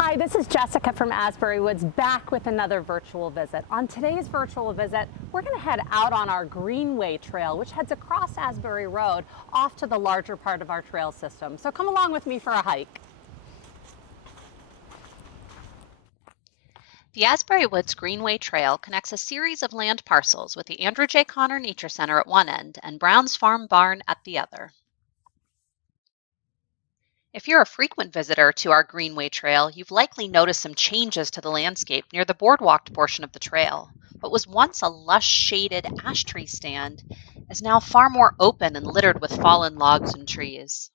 Hi, this is Jessica from Asbury Woods, back with another virtual visit. On today's virtual visit, we're going to head out on our Greenway trail, which heads across Asbury Road off to the larger part of our trail system. So come along with me for a hike. The Asbury Woods Greenway Trail connects a series of land parcels with the Andrew J. Connor Nature Center at one end and Brown's Farm Barn at the other. If you're a frequent visitor to our Greenway Trail, you've likely noticed some changes to the landscape near the boardwalk portion of the trail. What was once a lush shaded ash tree stand is now far more open and littered with fallen logs and trees.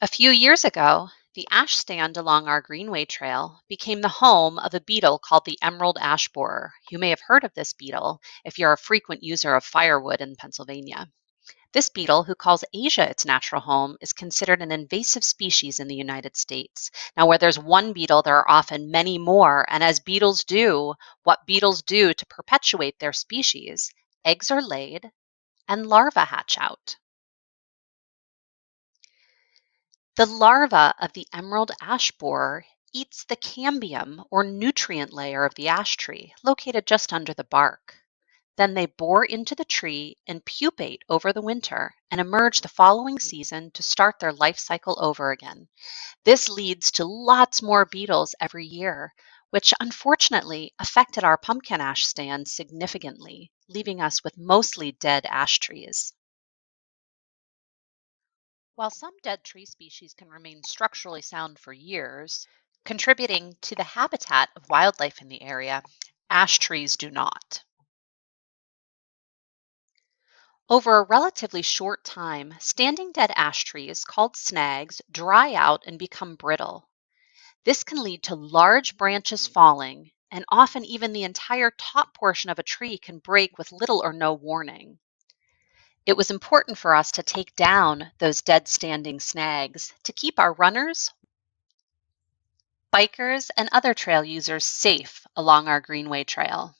A few years ago, the ash stand along our Greenway Trail became the home of a beetle called the emerald ash borer. You may have heard of this beetle if you're a frequent user of firewood in Pennsylvania. This beetle, who calls Asia its natural home, is considered an invasive species in the United States. Now, where there's one beetle, there are often many more, and as beetles do, what beetles do to perpetuate their species, eggs are laid and larvae hatch out. The larva of the emerald ash borer eats the cambium, or nutrient layer of the ash tree, located just under the bark. Then they bore into the tree and pupate over the winter and emerge the following season to start their life cycle over again. This leads to lots more beetles every year, which unfortunately affected our pumpkin ash stand significantly, leaving us with mostly dead ash trees. While some dead tree species can remain structurally sound for years, contributing to the habitat of wildlife in the area, ash trees do not. Over a relatively short time, standing dead ash trees, called snags, dry out and become brittle. This can lead to large branches falling, and often even the entire top portion of a tree can break with little or no warning. It was important for us to take down those dead standing snags to keep our runners, bikers, and other trail users safe along our Greenway Trail.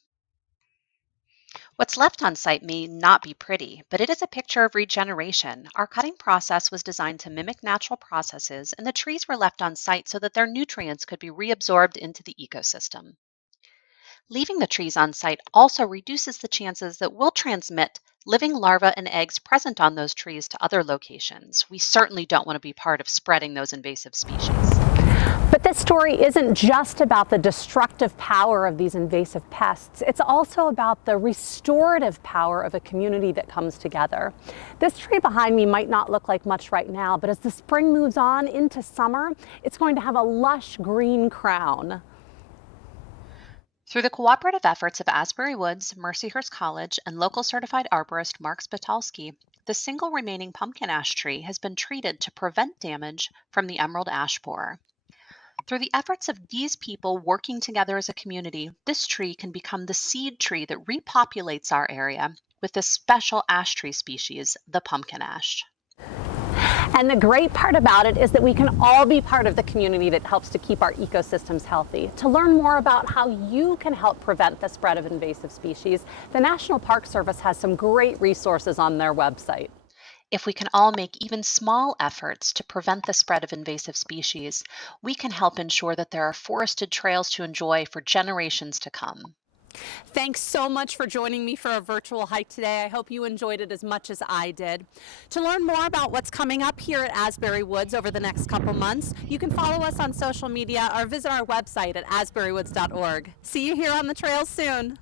What's left on site may not be pretty, but it is a picture of regeneration. Our cutting process was designed to mimic natural processes, and the trees were left on site so that their nutrients could be reabsorbed into the ecosystem. Leaving the trees on site also reduces the chances that we'll transmit living larvae and eggs present on those trees to other locations. We certainly don't want to be part of spreading those invasive species. But this story isn't just about the destructive power of these invasive pests. It's also about the restorative power of a community that comes together. This tree behind me might not look like much right now, but as the spring moves on into summer, it's going to have a lush green crown. Through the cooperative efforts of Asbury Woods, Mercyhurst College, and local certified arborist Mark Spitalski, the single remaining pumpkin ash tree has been treated to prevent damage from the emerald ash borer. Through the efforts of these people working together as a community, this tree can become the seed tree that repopulates our area with this special ash tree species, the pumpkin ash. And the great part about it is that we can all be part of the community that helps to keep our ecosystems healthy. To learn more about how you can help prevent the spread of invasive species, the National Park Service has some great resources on their website. If we can all make even small efforts to prevent the spread of invasive species, we can help ensure that there are forested trails to enjoy for generations to come. Thanks so much for joining me for a virtual hike today. I hope you enjoyed it as much as I did. To learn more about what's coming up here at Asbury Woods over the next couple months, you can follow us on social media or visit our website at asburywoods.org. See you here on the trail soon.